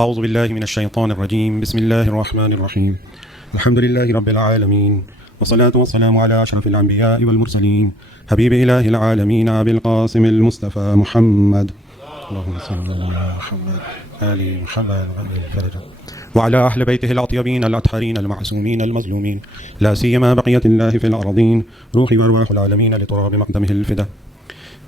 أعوذ بالله من الشيطان الرجيم بسم الله الرحمن الرحيم الحمد لله رب العالمين والصلاة والسلام على أشرف الأنبياء والمرسلين حبيب إله العالمين أبي القاسم المصطفى محمد اللهم صل على محمد آل محمد وعلى أهل بيته الأطيبين الأطهرين المعصومين المظلومين لا سيما بقية الله في الأرضين روحي وأرواح العالمين لتراب مقدمه الفدا.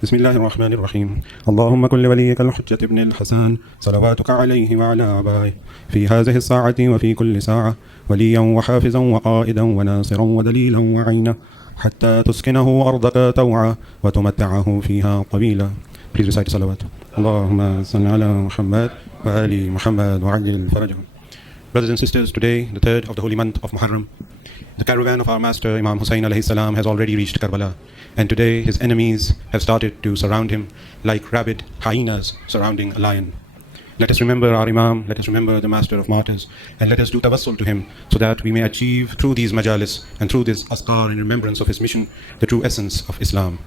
بسم الله الرحمن الرحيم. اللهم كن لوليك الحجة ابن الحسن صلواتك عليه وعلى آبائه في هذه الساعة وفي كل ساعة وليا وحافظا وقائدا وناصرا ودليلا وعينا حتى تسكنه أرضك توعا وتمتعه فيها طويلا. Please recite salawat. اللهم صل على محمد وآل محمد وعجل فرجهم. Brothers and sisters, today, the third of the holy month of Muharram, the caravan of our master Imam Hussein alayhi salam has already reached Karbala, and today his enemies have started to surround him like rabid hyenas surrounding a lion. Let us remember our Imam, let us remember the master of martyrs, and let us do tawassul to him so that we may achieve through these majalis and through this azkar in remembrance of his mission the true essence of Islam.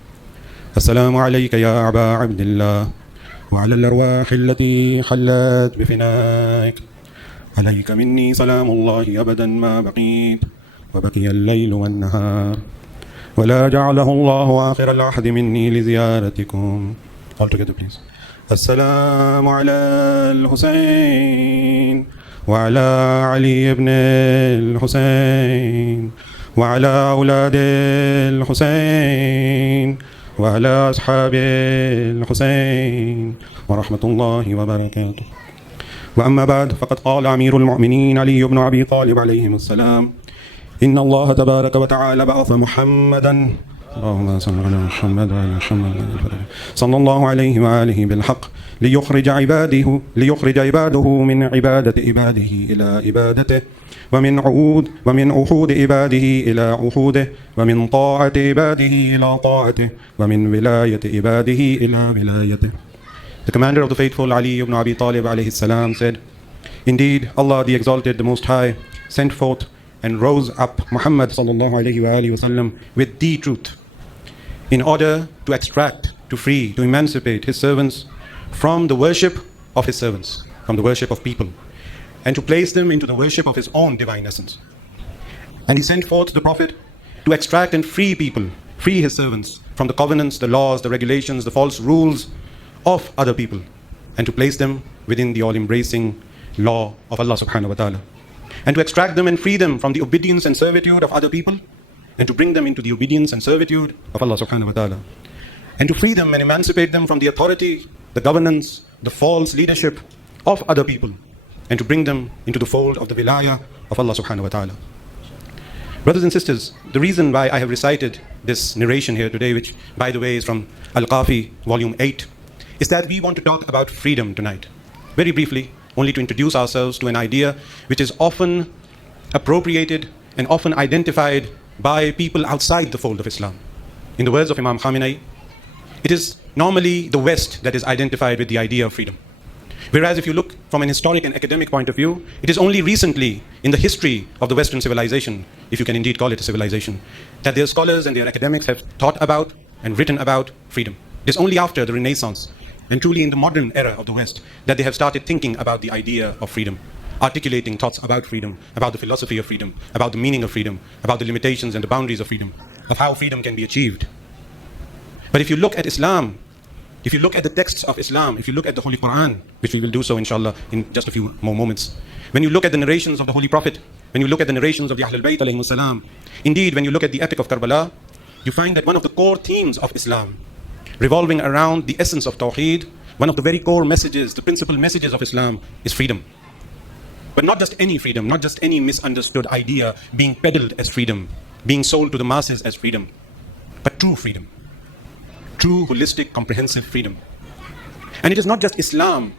Assalamu alayka ya Aba Abdillah wa ala al-arwah allati hallat bifinaik. عليك مني سلام الله أبدا ما بقيت وبقي الليل والنهار ولا جعله الله آخر العهد مني لزيارتكم. All together please. السلام على الحسين وعلى علي بن الحسين وعلى أولاد الحسين وعلى أصحاب الحسين ورحمة الله وبركاته. وأما بعد فقد قال أمير المؤمنين علي بن أبي طالب عليهم السلام إن الله تبارك وتعالى بعث محمدا اللهم صل على محمد وعلى محمد صلى الله عليه وآله بالحق ليخرج عباده من عبادة عباده إلى عبادته ومن عهود عباده إلى عهوده ومن طاعة عباده إلى طاعته ومن ولاية عباده إلى ولايته. The commander of the faithful Ali ibn Abi Talib alayhi salam said, indeed Allah the Exalted, the Most High, sent forth and rose up Muhammad sallallahu alayhi wa alihi wasallam with the truth in order to extract, to free, to emancipate his servants from the worship of his servants, from the worship of people, and to place them into the worship of his own divine essence. And he sent forth the Prophet to extract and free people, free his servants from the covenants, the laws, the regulations, the false rules of other people, and to place them within the all-embracing law of Allah subhanahu wa ta'ala, and to extract them and free them from the obedience and servitude of other people, and to bring them into the obedience and servitude of Allah subhanahu wa ta'ala, and to free them and emancipate them from the authority, the governance, the false leadership of other people, and to bring them into the fold of the wilayah of Allah subhanahu wa ta'ala. Brothers and sisters, the reason why I have recited this narration here today, which by the way is from Al-Qafi, volume 8, is that we want to talk about freedom tonight. Very briefly, only to introduce ourselves to an idea which is often appropriated and often identified by people outside the fold of Islam. In the words of Imam Khamenei, it is normally the West that is identified with the idea of freedom. Whereas if you look from an historic and academic point of view, it is only recently in the history of the Western civilization, if you can indeed call it a civilization, that their scholars and their academics have thought about and written about freedom. It is only after the Renaissance and truly in the modern era of the West that they have started thinking about the idea of freedom, articulating thoughts about freedom, about the philosophy of freedom, about the meaning of freedom, about the limitations and the boundaries of freedom, of how freedom can be achieved. But if you look at Islam, if you look at the texts of Islam, if you look at the Holy Quran, which we will do so inshallah in just a few more moments, when you look at the narrations of the Holy Prophet, when you look at the narrations of the Ahlul Bayt alayhimus salam, indeed when you look at the epic of Karbala, you find that one of the core themes of Islam, revolving around the essence of Tawheed, one of the very core messages, the principal messages of Islam is freedom. But not just any freedom, not just any misunderstood idea being peddled as freedom, being sold to the masses as freedom, but true freedom. True, holistic, comprehensive freedom. And it is not just Islam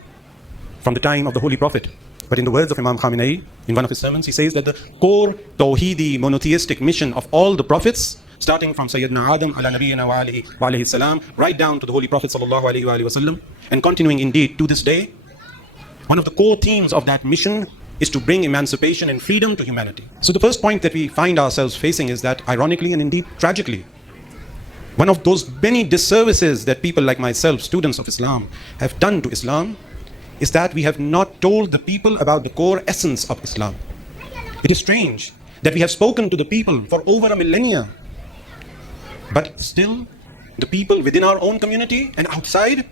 from the time of the Holy Prophet, but in the words of Imam Khamenei, in one of his sermons, he says that the core Tawheedi monotheistic mission of all the prophets, starting from Sayyidina Adam ala nabiyyina wa alayhi salam, right down to the Holy Prophet sallallahu alayhi wa sallam, and continuing indeed to this day, one of the core themes of that mission is to bring emancipation and freedom to humanity. So the first point that we find ourselves facing is that, ironically and indeed tragically, one of those many disservices that people like myself, students of Islam, have done to Islam is that we have not told the people about the core essence of Islam. It is strange that we have spoken to the people for over a millennia, but still the people within our own community and outside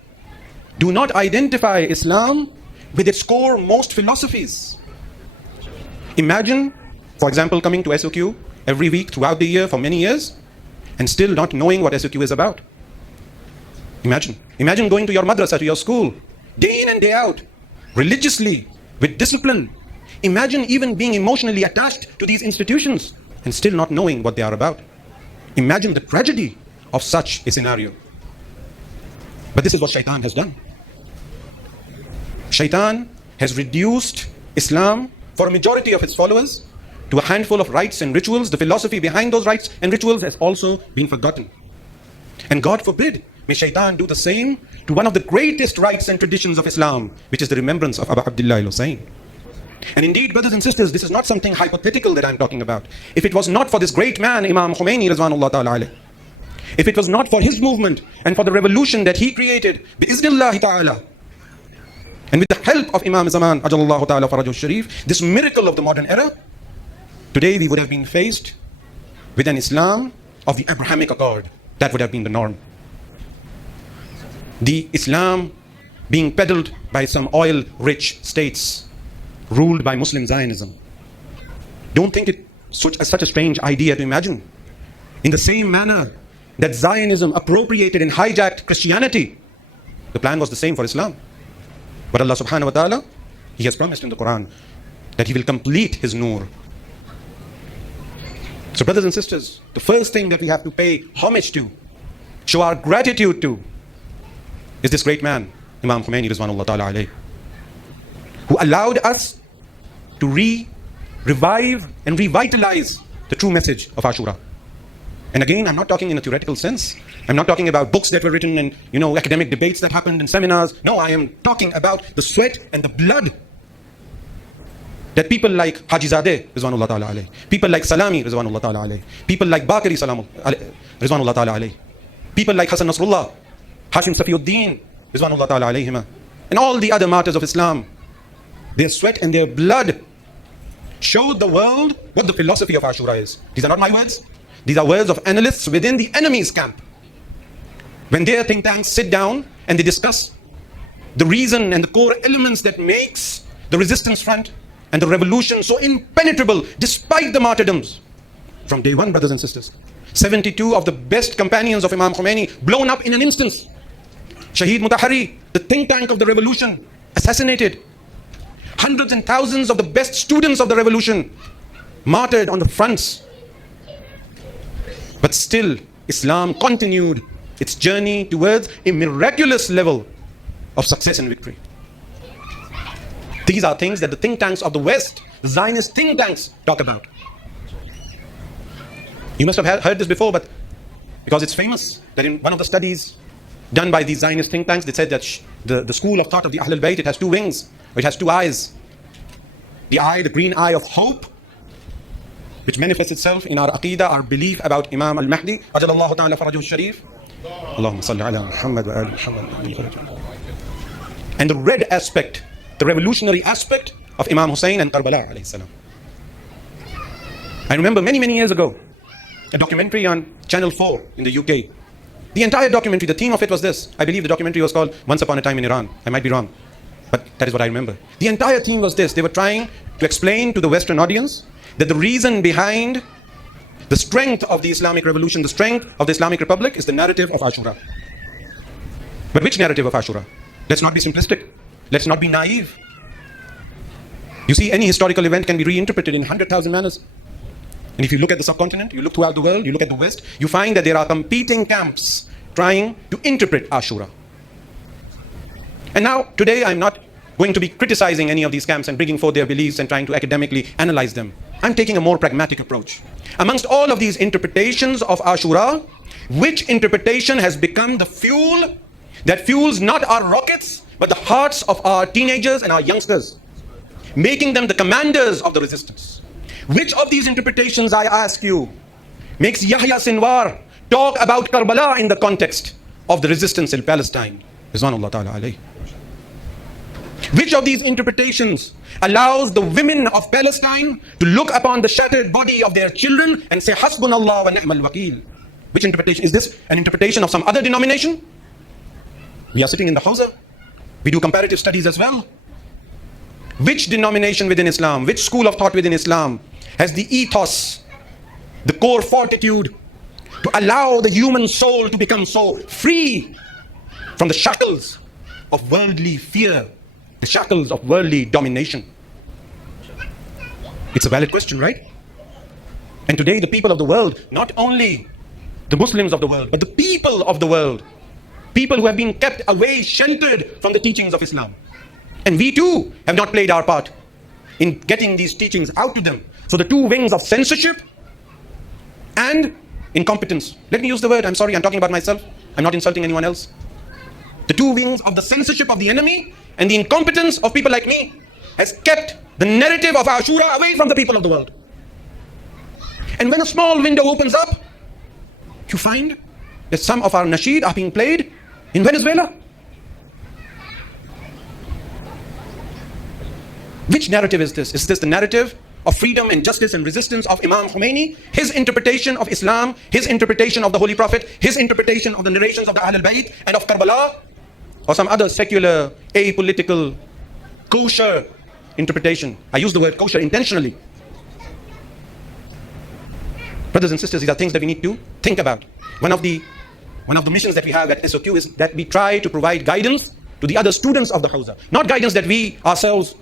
do not identify Islam with its core most philosophies. Imagine, for example, coming to SOQ every week throughout the year for many years and still not knowing what SOQ is about. Imagine going to your madrasa, to your school, day in and day out, religiously, with discipline. Imagine even being emotionally attached to these institutions and still not knowing what they are about. Imagine the tragedy of such a scenario. But this is what Shaitan has done. Shaitan has reduced Islam for a majority of its followers to a handful of rites and rituals. The philosophy behind those rites and rituals has also been forgotten. And God forbid, may Shaitan do the same to one of the greatest rites and traditions of Islam, which is the remembrance of Abu Abdullah al-Husayn. And indeed, brothers and sisters, this is not something hypothetical that I'm talking about. If it was not for this great man, Imam Khomeini Rizwanullah ta'ala alayh, if it was not for his movement and for the revolution that he created, bi-iznillahi ta'ala, and with the help of Imam Zaman, ajallahu ta'ala farajuh sharif, this miracle of the modern era, today we would have been faced with an Islam of the Abrahamic Accord. That would have been the norm. The Islam being peddled by some oil-rich states ruled by Muslim Zionism. Don't think it such a strange idea to imagine. In the same manner that Zionism appropriated and hijacked Christianity, the plan was the same for Islam. But Allah subhanahu wa ta'ala, He has promised in the Quran that He will complete His nur. So brothers and sisters, the first thing that we have to pay homage to, show our gratitude to, is this great man, Imam Khomeini Rizwanullah ta'ala alayh, who allowed us to revive and revitalize the true message of Ashura. And again, I'm not talking in a theoretical sense. I'm not talking about books that were written and academic debates that happened and seminars. No, I am talking about the sweat and the blood that people like Haji Zadeh Rizwanullah ta'ala alayh, people like Salami Rizwanullah ta'ala alayh, people like Bakari Rizwanullah ta'ala alayh, people like Hassan Nasrullah, Hashim Safiuddin Rizwanullah ta'ala alayhima, and all the other martyrs of Islam, their sweat and their blood showed the world what the philosophy of Ashura is. These are not my words. These are words of analysts within the enemy's camp. When their think tanks sit down and they discuss the reason and the core elements that makes the resistance front and the revolution so impenetrable despite the martyrdoms. From day one, brothers and sisters, 72 of the best companions of Imam Khomeini blown up in an instance. Shaheed Mutahari, the think tank of the revolution, assassinated. Hundreds and thousands of the best students of the revolution martyred on the fronts. But still, Islam continued its journey towards a miraculous level of success and victory. These are things that the think tanks of the West, the Zionist think tanks, talk about. You must have heard this before, but because it's famous, that in one of the studies done by these Zionist think tanks, they said that the school of thought of the Ahlul Bayt, it has two wings, or it has two eyes. The eye, the green eye of hope, which manifests itself in our aqidah, our belief about Imam al-Mahdi, ajalallahu ta'ala farajuh sharif. Allahumma salli ala Muhammad wa ali Muhammad. And the red aspect, the revolutionary aspect of Imam Hussein and Karbala alayhi salam. I remember many years ago, a documentary on Channel 4 in the UK. The entire documentary, the theme of it was this. I believe the documentary was called Once Upon a Time in Iran. I might be wrong, but that is what I remember. The entire theme was this. They were trying to explain to the Western audience that the reason behind the strength of the Islamic revolution, the strength of the Islamic Republic, is the narrative of Ashura. But which narrative of Ashura? Let's not be simplistic. Let's not be naive. You see, any historical event can be reinterpreted in 100,000 manners. And if you look at the subcontinent, you look throughout the world, you look at the West, you find that there are competing camps trying to interpret Ashura. And now, today, I'm not going to be criticizing any of these camps and bringing forth their beliefs and trying to academically analyze them. I'm taking a more pragmatic approach. Amongst all of these interpretations of Ashura, which interpretation has become the fuel that fuels not our rockets, but the hearts of our teenagers and our youngsters, making them the commanders of the resistance? Which of these interpretations, I ask you, makes Yahya Sinwar talk about Karbala in the context of the resistance in Palestine? Rizwanullah ta'ala alayh. Which of these interpretations allows the women of Palestine to look upon the shattered body of their children and say, Hasbunallah wa ni'mal wakeel? Which interpretation? Is this an interpretation of some other denomination? We are sitting in the Hawza. We do comparative studies as well. Which denomination within Islam, which school of thought within Islam has the ethos, the core fortitude to allow the human soul to become so free from the shackles of worldly fear, the shackles of worldly domination? It's a valid question, right? And today the people of the world, not only the Muslims of the world, but the people of the world, people who have been kept away, sheltered from the teachings of Islam. And we too have not played our part in getting these teachings out to them. So the two wings of censorship and incompetence. Let me use the word, I'm sorry, I'm talking about myself. I'm not insulting anyone else. The two wings of the censorship of the enemy and the incompetence of people like me has kept the narrative of Ashura away from the people of the world. And when a small window opens up, you find that some of our nasheed are being played in Venezuela. Which narrative is this? Is this the narrative of freedom and justice and resistance of Imam Khomeini, his interpretation of Islam, his interpretation of the Holy Prophet, his interpretation of the narrations of the Ahlul Bayt and of Karbala, or some other secular, apolitical, kosher interpretation? I use the word kosher intentionally. Brothers and sisters, these are things that we need to think about. One of the missions that we have at SOQ is that we try to provide guidance to the other students of the Hawza. Not guidance that we ourselves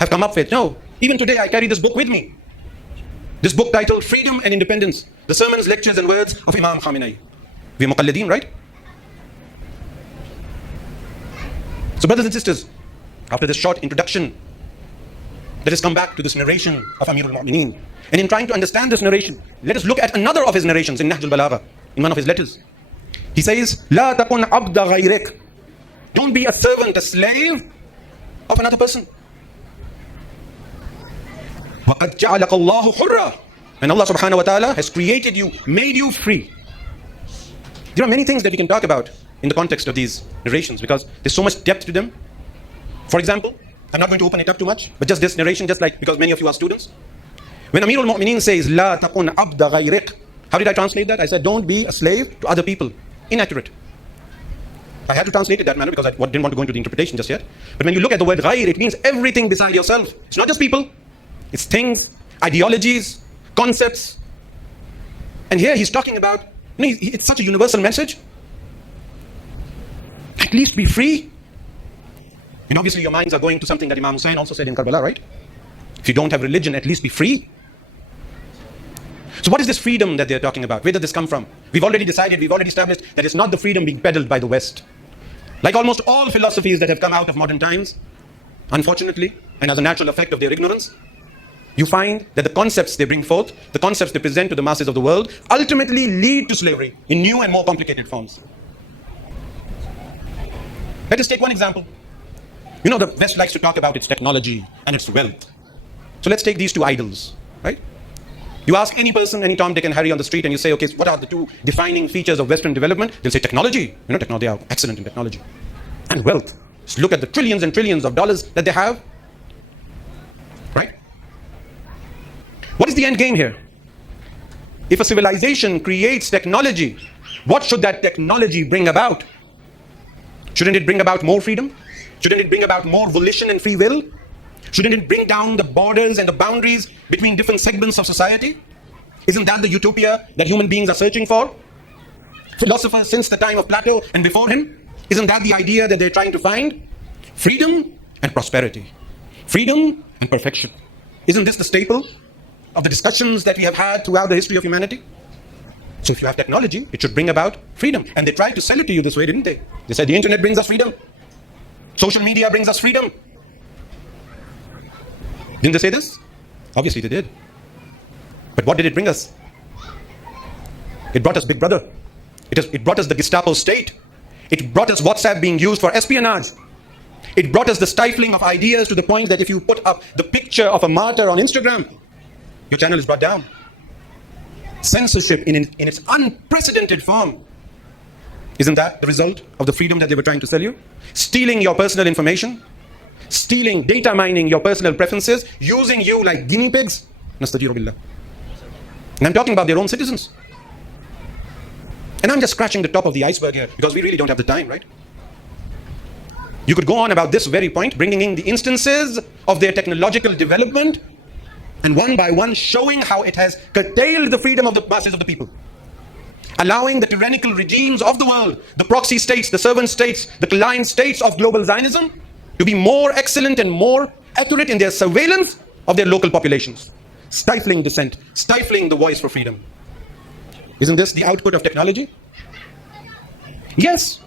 have come up with. No. Even today I carry this book with me. This book titled Freedom and Independence, the sermons, lectures and words of Imam Khomeini. We are muqalladeen, right? So brothers and sisters, after this short introduction, let us come back to this narration of Amirul Mu'mineen. And in trying to understand this narration, let us look at another of his narrations in Nahj al-Balagha, in one of his letters. He says, La takun abda ghayrik. Don't be a servant, a slave of another person. وَقَدْ جَعَلَكَ اللَّهُ حُرًّا. And Allah subhanahu wa ta'ala has created you, made you free. There are many things that we can talk about in the context of these narrations because there's so much depth to them. For example, I'm not going to open it up too much, but just this narration, just like because many of you are students. When Amirul Mu'mineen says, La takun abda ghayrik, how did I translate that? I said, don't be a slave to other people. Inaccurate. I had to translate it that manner because I didn't want to go into the interpretation just yet. But when you look at the word ghayr, it means everything beside yourself. It's not just people. It's things, ideologies, concepts. And here he's talking about, it's such a universal message. At least be free. And obviously your minds are going to something that Imam Hussain also said in Karbala, right? If you don't have religion, at least be free. So what is this freedom that they're talking about? Where did this come from? We've already decided, we've already established that it's not the freedom being peddled by the West. Like almost all philosophies that have come out of modern times, unfortunately, and as a natural effect of their ignorance, you find that the concepts they bring forth, the concepts they present to the masses of the world, ultimately lead to slavery in new and more complicated forms. Let us take one example. You know, the West likes to talk about its technology and its wealth. So let's take these two idols, right? You ask any person, any Tom, Dick and Harry on the street and you say, okay, what are the two defining features of Western development? They'll say technology. You know, technology, they are excellent in technology. And wealth. Just look at the trillions and trillions of dollars that they have. Right? What is the end game here? If a civilization creates technology, what should that technology bring about? Shouldn't it bring about more freedom? Shouldn't it bring about more volition and free will? Shouldn't it bring down the borders and the boundaries between different segments of society? Isn't that the utopia that human beings are searching for? Philosophers since the time of Plato and before him, isn't that the idea that they're trying to find? Freedom and prosperity. Freedom and perfection. Isn't this the staple of the discussions that we have had throughout the history of humanity? So if you have technology, it should bring about freedom. And they tried to sell it to you this way, didn't they? They said the internet brings us freedom. Social media brings us freedom. Didn't they say this? Obviously they did. But what did it bring us? It brought us Big Brother. It brought us the Gestapo state. It brought us WhatsApp being used for espionage. It brought us the stifling of ideas to the point that if you put up the picture of a martyr on Instagram, your channel is brought down. Censorship in its unprecedented form. Isn't that the result of the freedom that they were trying to sell you? Stealing your personal information, stealing, data mining your personal preferences, using you like guinea pigs. Nastajiru billah. And I'm talking about their own citizens. And I'm just scratching the top of the iceberg here, because we really don't have the time, right? You could go on about this very point, bringing in the instances of their technological development, and one by one showing how it has curtailed the freedom of the masses of the people, allowing the tyrannical regimes of the world, the proxy states, the servant states, the client states of global Zionism, to be more excellent and more accurate in their surveillance of their local populations, stifling dissent, stifling the voice for freedom. Isn't this the output of technology? Yes,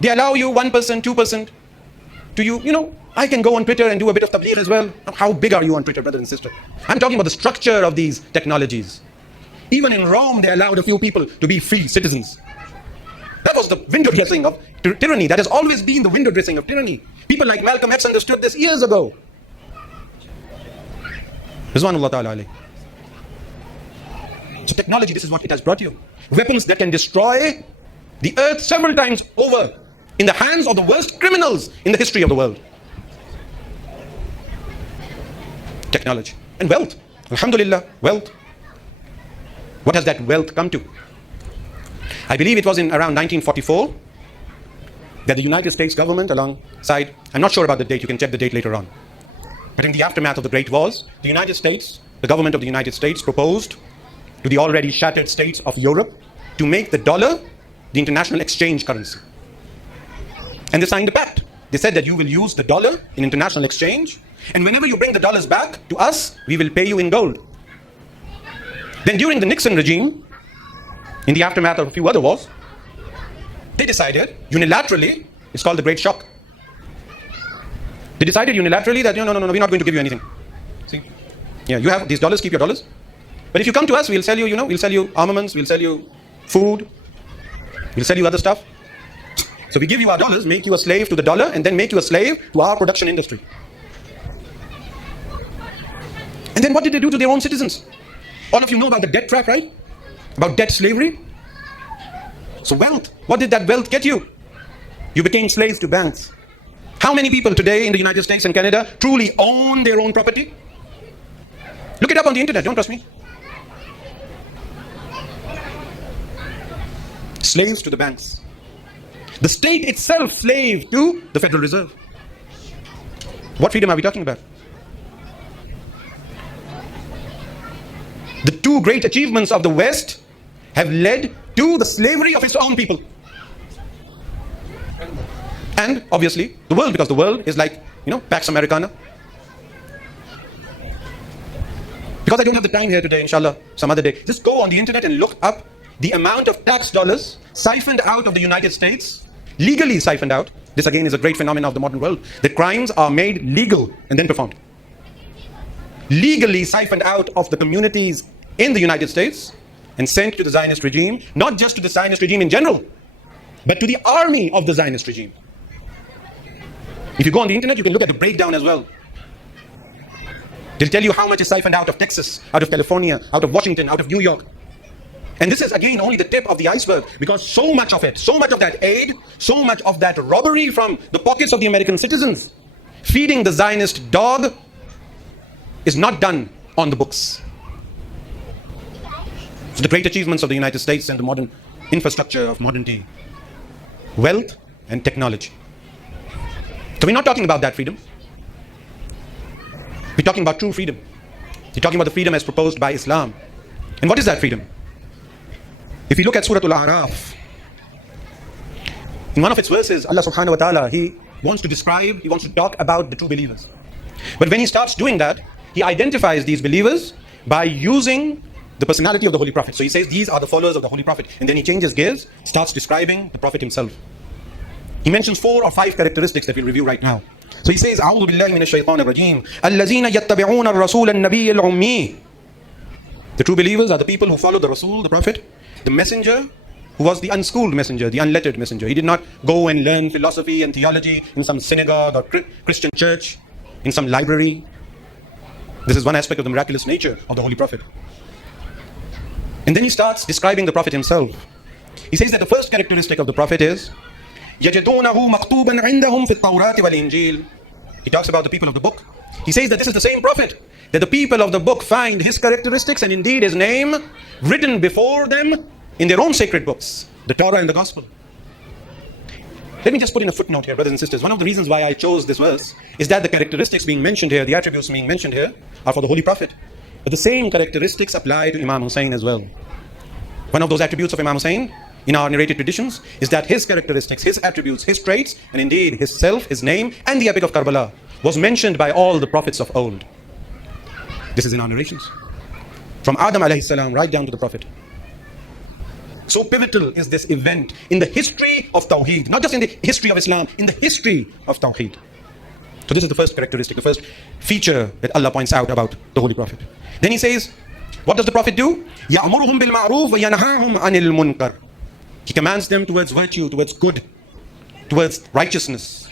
they allow you 1%, 2% to I can go on Twitter and do a bit of tabligh as well. How big are you on Twitter, brother and sister? I'm talking about the structure of these technologies. Even in Rome, they allowed a few people to be free citizens. That was the window dressing of tyranny. That has always been the window dressing of tyranny. People like Malcolm X understood this years ago. Rizwanullah ta'ala alayhi. So technology, this is what it has brought you. Weapons that can destroy the earth several times over in the hands of the worst criminals in the history of the world. Technology. And wealth. Alhamdulillah, wealth. What has that wealth come to? I believe it was in around 1944 that the United States government alongside, I'm not sure about the date, you can check the date later on. But in the aftermath of the Great Wars, the United States, the government of the United States proposed to the already shattered states of Europe to make the dollar the international exchange currency. And they signed a pact. They said that you will use the dollar in international exchange, and whenever you bring the dollars back to us, we will pay you in gold. Then during the Nixon regime, in the aftermath of a few other wars, they decided unilaterally, it's called the Great Shock. They decided unilaterally that no, we're not going to give you anything. See? Yeah, you have these dollars, keep your dollars. But if you come to us, we'll sell you, we'll sell you armaments, we'll sell you food, we'll sell you other stuff. So we give you our dollars, make you a slave to the dollar, and then make you a slave to our production industry. And then what did they do to their own citizens? All of you know about the debt trap, right? About debt slavery. So wealth, what did that wealth get you? You became slaves to banks. How many people today in the United States and Canada truly own their own property? Look it up on the internet, don't trust me. Slaves to the banks. The state itself slave to the Federal Reserve. What freedom are we talking about? The two great achievements of the West have led to the slavery of its own people. And obviously the world, because the world is like, Pax Americana. Because I don't have the time here today, inshallah, some other day. Just go on the internet and look up the amount of tax dollars siphoned out of the United States, legally siphoned out. This again is a great phenomenon of the modern world. The crimes are made legal and then performed. Legally siphoned out of the communities in the United States and sent to the Zionist regime, not just to the Zionist regime in general, but to the army of the Zionist regime. If you go on the internet, you can look at the breakdown as well. They'll tell you how much is siphoned out of Texas, out of California, out of Washington, out of New York. And this is again only the tip of the iceberg, because so much of that aid, so much of that robbery from the pockets of the American citizens, feeding the Zionist dog, is not done on the books. So the great achievements of the United States and the modern infrastructure of modern day, wealth and technology. So we're not talking about that freedom. We're talking about true freedom. We're talking about the freedom as proposed by Islam. And what is that freedom? If you look at Surah Al-A'raf, in one of its verses, Allah subhanahu wa ta'ala, He wants to talk about the true believers. But when He starts doing that, He identifies these believers by using the personality of the Holy Prophet. So He says, these are the followers of the Holy Prophet. And then He changes gears, starts describing the Prophet himself. He mentions 4 or 5 characteristics that we'll review right now. So He says, أعوذ بالله من الشيطان الرجيم الذين يتبعون الرسول النبي الأمي. The true believers are the people who follow the Rasul, the Prophet, the messenger, who was the unschooled messenger, the unlettered messenger. He did not go and learn philosophy and theology in some synagogue or Christian church, in some library. This is one aspect of the miraculous nature of the Holy Prophet. And then he starts describing the Prophet himself. He says that the first characteristic of the Prophet is يَجِدُونَهُ مَكْتُوبًا عِنْدَهُمْ فِي التَّوْرَاةِ وَالْإِنْجِيلِ. he talks about the people of the book. He says that this is the same prophet, that the people of the book find his characteristics and indeed his name written before them in their own sacred books, the Torah and the Gospel. Let me just put in a footnote here, brothers and sisters. One of the reasons why I chose this verse is that the characteristics being mentioned here, the attributes being mentioned here, are for the Holy Prophet. But the same characteristics apply to Imam Hussein as well. One of those attributes of Imam Hussein in our narrated traditions is that his characteristics, his attributes, his traits, and indeed his self, his name, and the epic of Karbala was mentioned by all the prophets of old. This is in our narrations. From Adam alayhi salam right down to the Prophet. So pivotal is this event in the history of Tawheed, not just in the history of Islam, in the history of Tawheed. So this is the first characteristic, the first feature that Allah points out about the Holy Prophet. Then he says, what does the Prophet do? يَأْمُرُهُمْ بِالْمَعْرُوفِ وَيَنْهَاهُمْ عَنِ الْمُنْكَرِ. He commands them towards virtue, towards good, towards righteousness.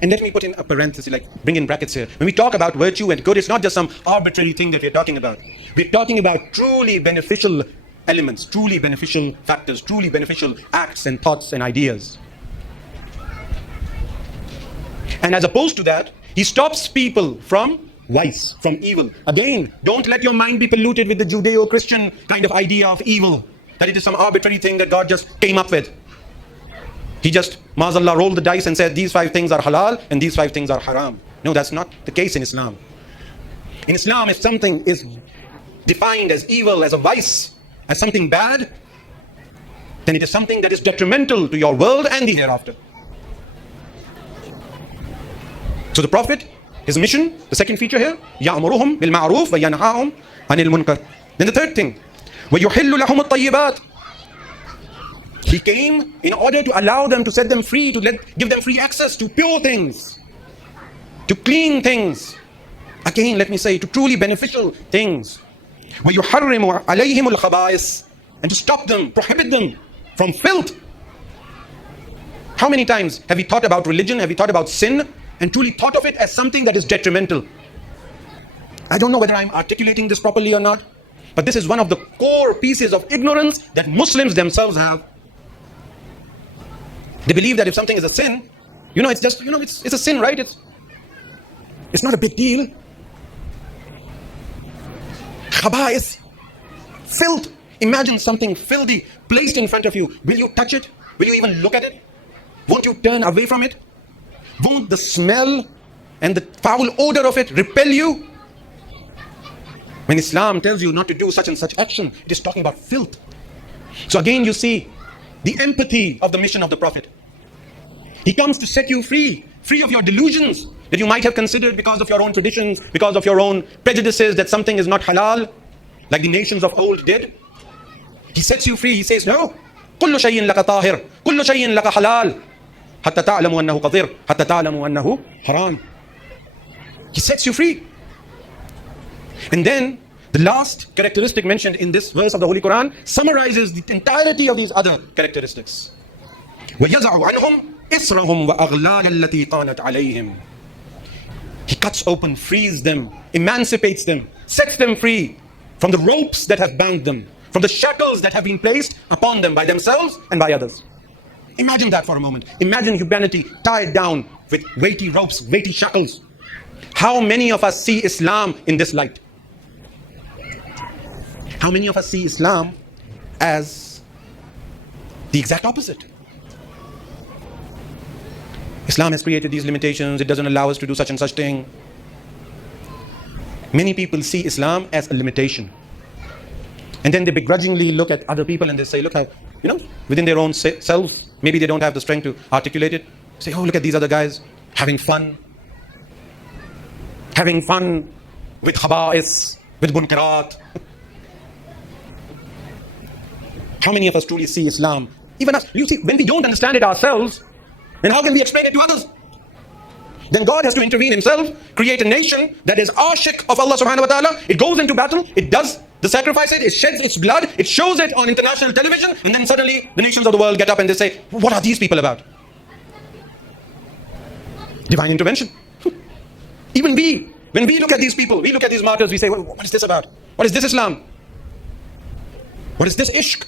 And let me put in a parenthesis, like bring in brackets here. When we talk about virtue and good, it's not just some arbitrary thing that we're talking about. We're talking about truly beneficial elements, truly beneficial factors, truly beneficial acts and thoughts and ideas. And as opposed to that, he stops people from vice, from evil. Again, don't let your mind be polluted with the Judeo-Christian kind of idea of evil, that it is some arbitrary thing that God just came up with. He just, maazallah, rolled the dice and said, these 5 things are halal and these 5 things are haram. No, that's not the case in Islam. In Islam, if something is defined as evil, as a vice, as something bad, then it is something that is detrimental to your world and the hereafter. So the Prophet, his mission, the second feature here, يَأْمُرُهُمْ بِالْمَعْرُوفِ وَيَنْهَاهُمْ عَنِ الْمُنْكَرِ. Then the third thing, وَيُحِلُّ لَهُمُ الطَّيِّبَاتِ. He came in order to allow them, to set them free, to give them free access to pure things, to clean things. Again, let me say, to truly beneficial things. وَيُحَرِّمُ عَلَيْهِمُ الْخَبَائِثِ. And to stop them, prohibit them from filth. How many times have we thought about religion, have we thought about sin, and truly thought of it as something that is detrimental? I don't know whether I'm articulating this properly or not, but this is one of the core pieces of ignorance that Muslims themselves have. They believe that if something is a sin, it's just, it's a sin, right? It's not a big deal. Khaba'is, filth. Imagine something filthy placed in front of you. Will you touch it? Will you even look at it? Won't you turn away from it? Won't the smell and the foul odor of it repel you? When Islam tells you not to do such and such action, it is talking about filth. So again, you see the empathy of the mission of the Prophet. He comes to set you free of your delusions that you might have considered because of your own traditions, because of your own prejudices, that something is not halal, like the nations of old did. He sets you free. He says, no, كل شيء لك طاهر, كل شيء لك حلال, حتى تعلموا أنه قدير, حتى تعلموا أنه حرام. He sets you free. And then the last characteristic mentioned in this verse of the Holy Quran summarizes the entirety of these other characteristics. وَيَزَعُ عَنْهُمْ إِسْرَهُمْ وَأَغْلَالَ الَّتِي قَانَتْ عَلَيْهِمْ. He cuts open, frees them, emancipates them, sets them free from the ropes that have bound them, from the shackles that have been placed upon them by themselves and by others. Imagine that for a moment. Imagine humanity tied down with weighty ropes, weighty shackles. How many of us see Islam in this light? How many of us see Islam as the exact opposite? Islam has created these limitations. It doesn't allow us to do such and such thing. Many people see Islam as a limitation. And then they begrudgingly look at other people and they say, look how, within their own selves, maybe they don't have the strength to articulate it. Say, oh, look at these other guys having fun. Having fun with khaba'is, with munkarat. How many of us truly see Islam? Even us, you see, when we don't understand it ourselves, then how can we explain it to others? Then God has to intervene himself, create a nation that is ashik of Allah subhanahu wa ta'ala. It goes into battle, it does the sacrifices, it sheds its blood, it shows it on international television, and then suddenly the nations of the world get up and they say, what are these people about? Divine intervention. Even we, when we look at these people, we look at these martyrs, we say, what is this about? What is this Islam? What is this ishq?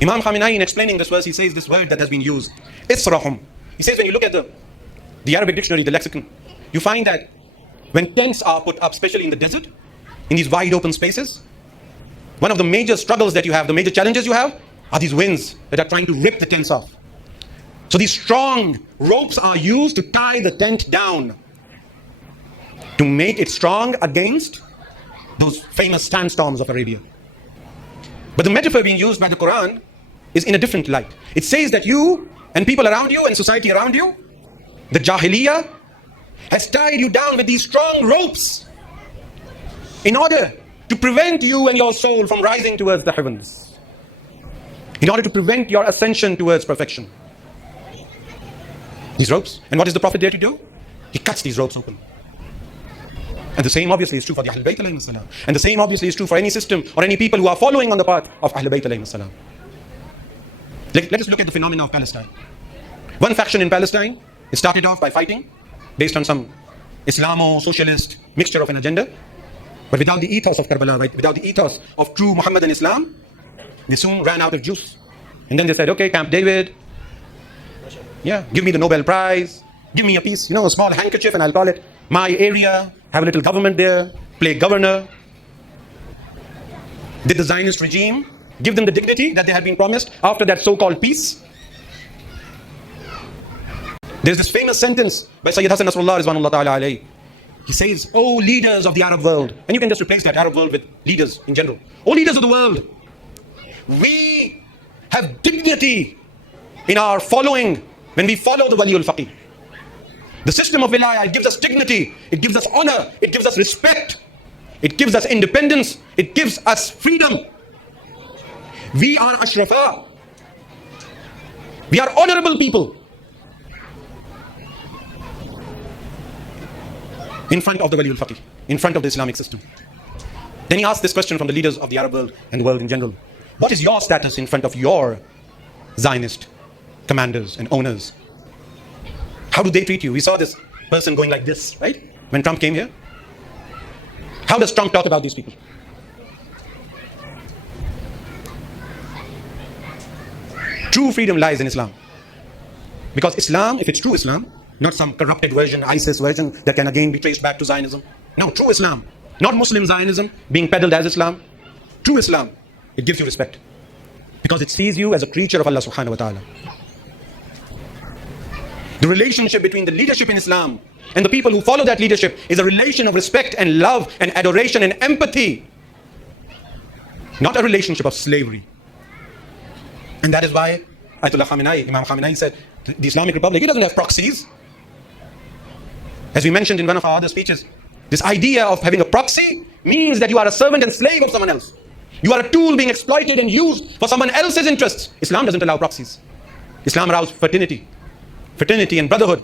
Imam Khamenei, in explaining this verse, he says this word that has been used, israhum. He says when you look at the the Arabic dictionary, the lexicon, you find that when tents are put up, especially in the desert, in these wide open spaces, one of the major struggles that you have, the major challenges you have, are these winds that are trying to rip the tents off. So these strong ropes are used to tie the tent down, to make it strong against those famous sandstorms of Arabia. But the metaphor being used by the Quran is in a different light. It says that you and people around you and society around you, the Jahiliyyah, has tied you down with these strong ropes in order to prevent you and your soul from rising towards the heavens, in order to prevent your ascension towards perfection. These ropes. And what is the Prophet there to do? He cuts these ropes open. And the same obviously is true for the Ahlul Bayt alayhim salam. And the same obviously is true for any system or any people who are following on the path of Ahlul Bayt alayhim salam. Let us look at the phenomena of Palestine. One faction in Palestine, it started off by fighting based on some Islamo-socialist mixture of an agenda. But without the ethos of Karbala, right? Without the ethos of true Muhammadan Islam, they soon ran out of juice. And then they said, okay, Camp David, yeah, give me the Nobel Prize, give me a piece, a small handkerchief, and I'll call it my area, have a little government there, play governor. Did the Zionist regime give them the dignity that they had been promised after that so-called peace? There's this famous sentence by Sayyid Nasrullah Rizwanullah Ta'ala alayhi. He says, "Oh leaders of the Arab world," and you can just replace that Arab world with leaders in general. "Oh leaders of the world, we have dignity in our following when we follow the Waliul Faqih. The system of wilayah, gives us dignity, it gives us honor, it gives us respect, it gives us independence, it gives us freedom. We are ashrafa. We are honorable people in front of the Waliul Faqih, in front of the Islamic system." Then he asked this question from the leaders of the Arab world and the world in general. What is your status in front of your Zionist commanders and owners? How do they treat you? We saw this person going like this, right? When Trump came here. How does Trump talk about these people? True freedom lies in Islam. Because Islam, if it's true Islam, not some corrupted version, ISIS version that can again be traced back to Zionism. No, true Islam. Not Muslim Zionism being peddled as Islam. True Islam, it gives you respect. Because it sees you as a creature of Allah subhanahu wa ta'ala. The relationship between the leadership in Islam and the people who follow that leadership is a relation of respect and love and adoration and empathy. Not a relationship of slavery. And that is why Ayatollah Khamenei, Imam Khamenei said, the Islamic Republic, it doesn't have proxies. As we mentioned in one of our other speeches, this idea of having a proxy means that you are a servant and slave of someone else. You are a tool being exploited and used for someone else's interests. Islam doesn't allow proxies. Islam allows fraternity and brotherhood.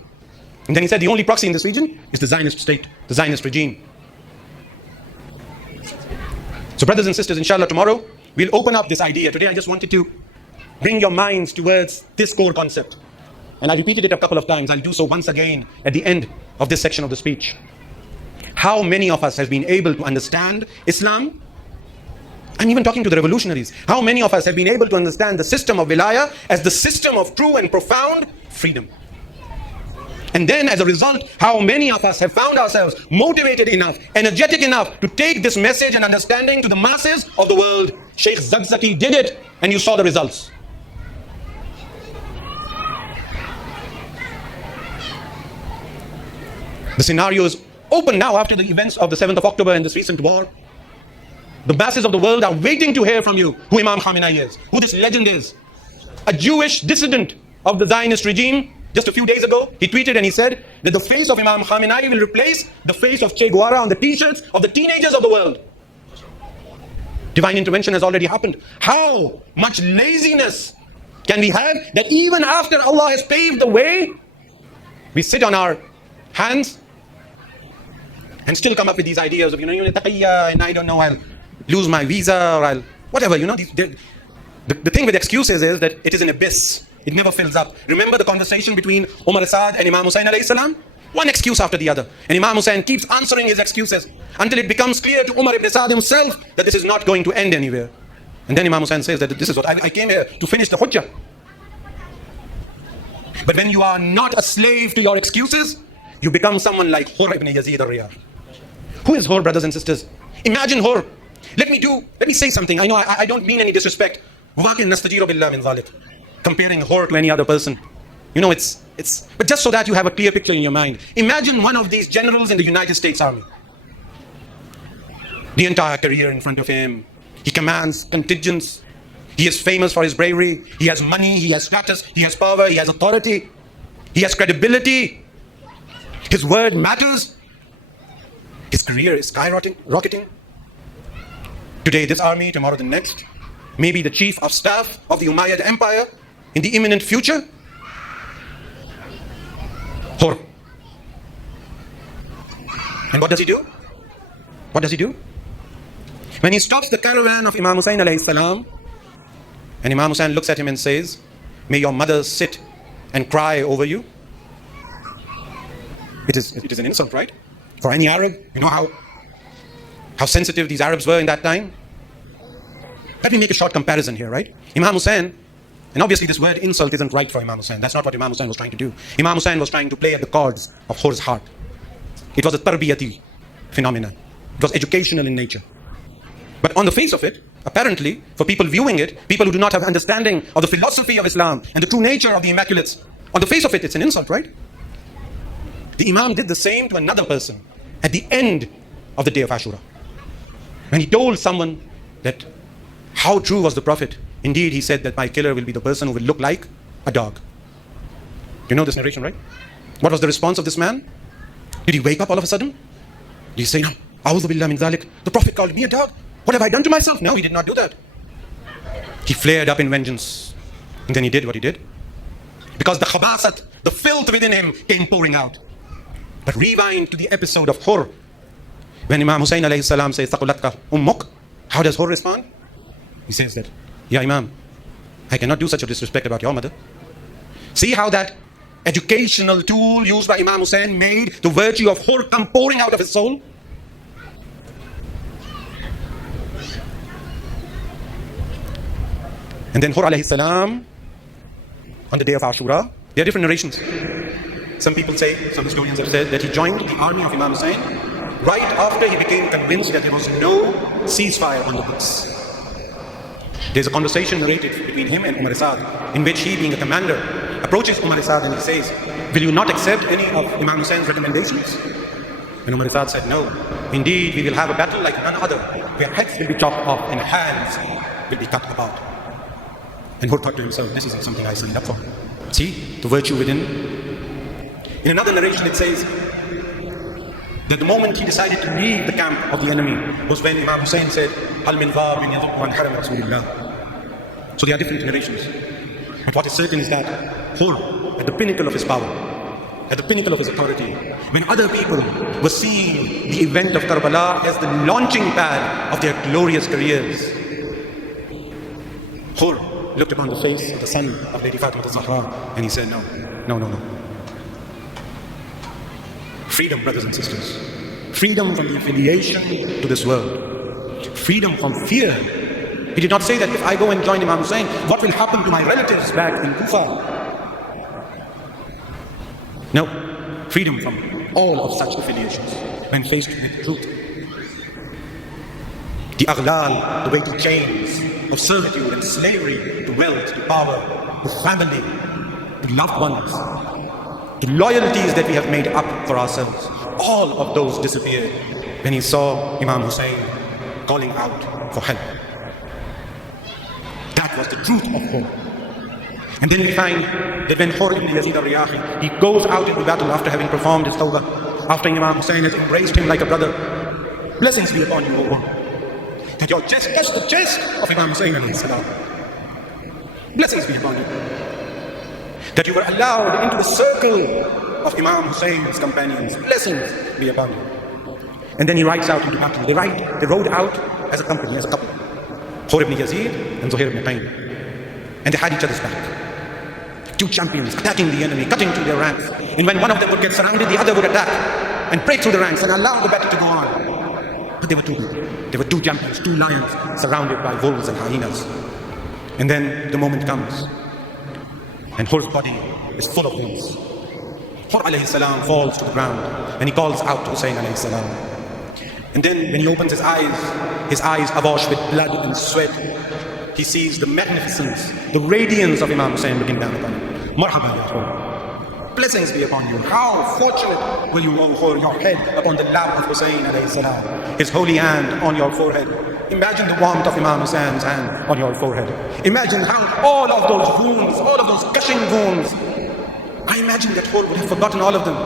And then he said the only proxy in this region is the Zionist state, the Zionist regime. So brothers and sisters, inshallah, tomorrow we'll open up this idea. Today I just wanted to bring your minds towards this core concept. And I repeated it a couple of times. I'll do so once again at the end of this section of the speech. How many of us have been able to understand Islam? I'm even talking to the revolutionaries. How many of us have been able to understand the system of wilayah as the system of true and profound freedom? And then as a result, how many of us have found ourselves motivated enough, energetic enough to take this message and understanding to the masses of the world? Sheikh Zakzaki did it, and you saw the results. The scenario is open now after the events of the 7th of October and this recent war. The masses of the world are waiting to hear from you who Imam Khamenei is, who this legend is. A Jewish dissident of the Zionist regime. Just a few days ago, he tweeted and he said that the face of Imam Khamenei will replace the face of Che Guevara on the t-shirts of the teenagers of the world. Divine intervention has already happened. How much laziness can we have that even after Allah has paved the way, we sit on our hands and still come up with these ideas of, and I don't know, I'll lose my visa or I'll, whatever, the thing with excuses is that it is an abyss. It never fills up. Remember the conversation between Umar Asad and Imam Hussain alayhi salam? One excuse after the other. And Imam Hussain keeps answering his excuses until it becomes clear to Umar ibn Asad himself that this is not going to end anywhere. And then Imam Hussain says that this is what I came here to finish the hujjah. But when you are not a slave to your excuses, you become someone like Hur ibn Yazid al-Riyah. Who is Hur, brothers and sisters? Imagine Hur. Let me say something. I know I don't mean any disrespect. Comparing Hur to any other person. You know, but just so that you have a clear picture in your mind. Imagine one of these generals in the United States Army. The entire career in front of him. He commands contingents. He is famous for his bravery. He has money, he has status, he has power, he has authority. He has credibility. His word matters. His career is skyrocketing. Today this army, tomorrow the next. Maybe the chief of staff of the Umayyad Empire in the imminent future. Hur. And what does he do? What does he do? When he stops the caravan of Imam Hussain alayhi salam, and Imam Hussain looks at him and says, "May your mother sit and cry over you." It is an insult, right? For any Arab. You know how sensitive these Arabs were in that time? Let me make a short comparison here, right? Imam Hussain, and obviously this word insult isn't right for Imam Hussain. That's not what Imam Hussain was trying to do. Imam Hussain was trying to play at the chords of Hur's heart. It was a tarbiyati phenomenon. It was educational in nature. But on the face of it, apparently, for people viewing it, people who do not have understanding of the philosophy of Islam and the true nature of the Immaculates, on the face of it, it's an insult, right? The Imam did the same to another person at the end of the day of Ashura. When he told someone that how true was the Prophet, indeed he said that my killer will be the person who will look like a dog. You know this narration, right? What was the response of this man? Did he wake up all of a sudden? Did he say, "No, A'udhu billah min dhalik, the Prophet called me a dog? What have I done to myself?" No, he did not do that. He flared up in vengeance. And then he did what he did. Because the khabasat, the filth within him came pouring out. But rewind to the episode of Hur. When Imam Hussain alayhi salam says, "Thaqulatka ummuk," how does Hur respond? He says that, "Ya Imam, I cannot do such a disrespect about your mother." See how that educational tool used by Imam Hussain made the virtue of Hur come pouring out of his soul? And then Hur alayhi salam, on the day of Ashura, there are different narrations. Some people say, some historians have said, that he joined the army of Imam Hussain right after he became convinced that there was no ceasefire on the books. There's a conversation narrated between him and Umar Sa'd, in which he, being a commander, approaches Umar Sa'd and he says, "Will you not accept any of Imam Hussein's recommendations?" And Umar Sa'd said, "No. Indeed, we will have a battle like none other, where heads will be chopped off and hands will be cut about." And Hur thought to himself, "This isn't something I signed up for." See, the virtue within. In another narration it says that the moment he decided to leave the camp of the enemy was when Imam Hussain said, "Hal min ghabin yadhukku an haram Rasulillah." So there are different narrations. But what is certain is that Hur, at the pinnacle of his power, at the pinnacle of his authority, when other people were seeing the event of Karbala as the launching pad of their glorious careers, Hur looked upon the face of the son of Lady Fatima al-Zahra and he said, No. Freedom, brothers and sisters. Freedom from the affiliation to this world. Freedom from fear. He did not say that if I go and join Imam Hussain, what will happen to my relatives back in Kufa? No. Freedom from all of such affiliations when faced with truth. The aghlal, the weighty chains of servitude and slavery to wealth, to power, to family, to loved ones, the loyalties that we have made up for ourselves, all of those disappeared when he saw Imam Hussain calling out for help. That was the truth of Hur. And then we find that when Hur ibn Yazid al-Riyahi, he goes out into battle after having performed his tawbah, after Imam Hussain has embraced him like a brother. Blessings be upon you, O Hur, that your chest touched the chest of Imam Hussain alayhi salam. Blessings be upon you, that you were allowed into the circle of Imam Hussein's companions. Blessings be upon you. And then he rides out into battle. They rode out as a company, as a couple. Hur ibn Yazid and Zuhair ibn Qayn. And they had each other's back. Two champions attacking the enemy, cutting through their ranks. And when one of them would get surrounded, the other would attack and break through the ranks and allow the battle to go on. But they were too good. They were two champions, two lions surrounded by wolves and hyenas. And then the moment comes. And Hur's body is full of wounds. Hur alayhi salam falls to the ground and he calls out to Hussein alayhi salam. And then when he opens his eyes awash with blood and sweat, he sees the magnificence, the radiance of Imam Hussein looking down upon him. Marhaba ya Hur. Blessings be upon you. How fortunate will you know, Hur, your head upon the lap of Hussein alayhi salam, his holy hand on your forehead. Imagine the warmth of Imam Hussein's hand on your forehead. Imagine how all of those wounds, all of those gushing wounds, I imagine that Hur would have forgotten all of them.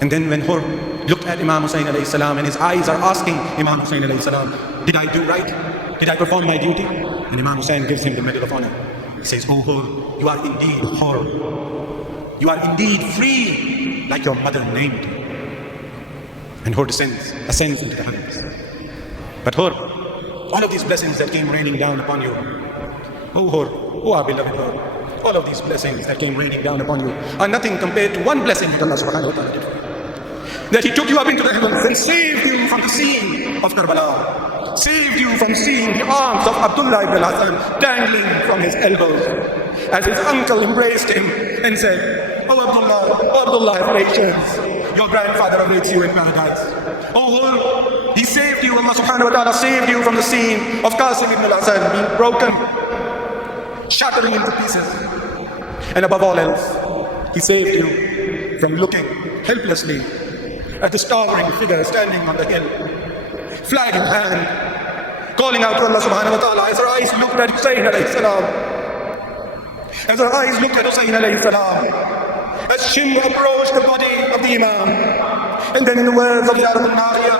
And then when Hur looked at Imam Hussein alayhi salam and his eyes are asking Imam Hussein alayhi salam, did I do right? Did I perform my duty? And Imam Hussein gives him the Medal of Honor. He says, oh Hur, you are indeed Hur. You are indeed free, like your mother named you. And Hur ascends into the heavens. But Hur, all of these blessings that came raining down upon you, oh Hur, oh our beloved Hur, all of these blessings that came raining down upon you are nothing compared to one blessing that Allah subhanahu wa ta'ala did for you. That He took you up into the heavens and saved you from the scene of Karbala, saved you from seeing the arms of Abdullah ibn al-Hasan dangling from his elbows, as his uncle embraced him and said, oh Abdullah has nations, your grandfather awaits you in paradise. Oh Hur, He saved you, Allah subhanahu wa ta'ala saved you from the scene of Qasim ibn al-Hasan being broken, shattering into pieces. And above all else, He saved you from looking helplessly at the towering figure standing on the hill, flag in hand, calling out to Allah subhanahu wa ta'ala as her eyes looked at Hussein alayhi salam. As her eyes looked at Hussein alayhi salam, as Shimr approached the body of the Imam. And then in the words of Yarat al-Nariya,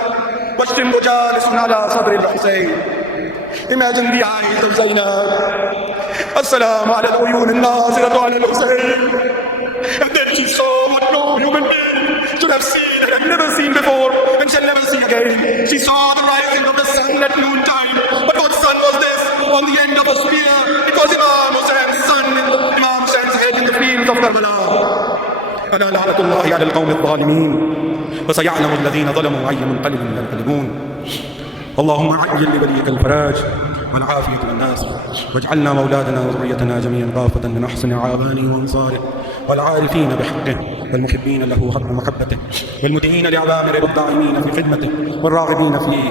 وَشْتِمْ جَالِسٌ عَلَىٰ صَدْرِ الْحُسَيْنِ. Imagine the eyes of Zainab. As-salamu ala al-uyun al-naziratu ala al-Husayn. And then she saw what no human being should have seen and had never seen before and shall never see again. She saw the rising of the sun at noontime. But what sun was this? On the end of a spear. It was Imam Husayn's son, Imam Husayn's head in the field of Karbala. ألا لعنة الله على القوم الظالمين وسيعلم الذين ظلموا أي منقلب ينقلبون. اللهم عجل لوليك الفراج والعافية والناس، واجعلنا مولادنا وذريتنا جميعا غافة من أحسن عابانه وأنصاره والعارفين بحقه والمحبين له حق محبته والمدعين لأوامره والداعمين في خدمته والراغبين فيه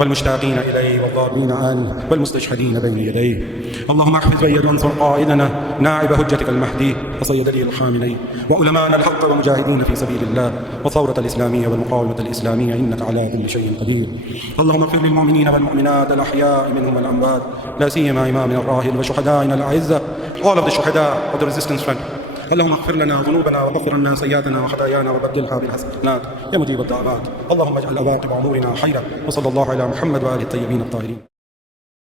والمشتاقين إليه والضاربين عنه والمستشهدين بين يديه. اللهم احفظ وأيد وانصر قائدنا ناعب حجتك المهدي وصيد لي الحاملين وعلماءنا الحق ومجاهدين في سبيل الله والثورة الإسلامية والمقاومة الإسلامية إنك على كل شيء قدير. اللهم اغفر للمؤمنين والمؤمنات الأحياء منهم والأموات لا سيما إمامنا الراحل وشهدائنا الأعزة, all of the shuhada of the resistance front. اللهم اغفر لنا ذنوبنا وغفر لنا سيئاتنا وخطايانا وبدلها بالحسنات يا مجيب الدعوات. اللهم اجعل عواقب امورنا خيرا وصلى الله على محمد وآله الطيبين الطاهرين.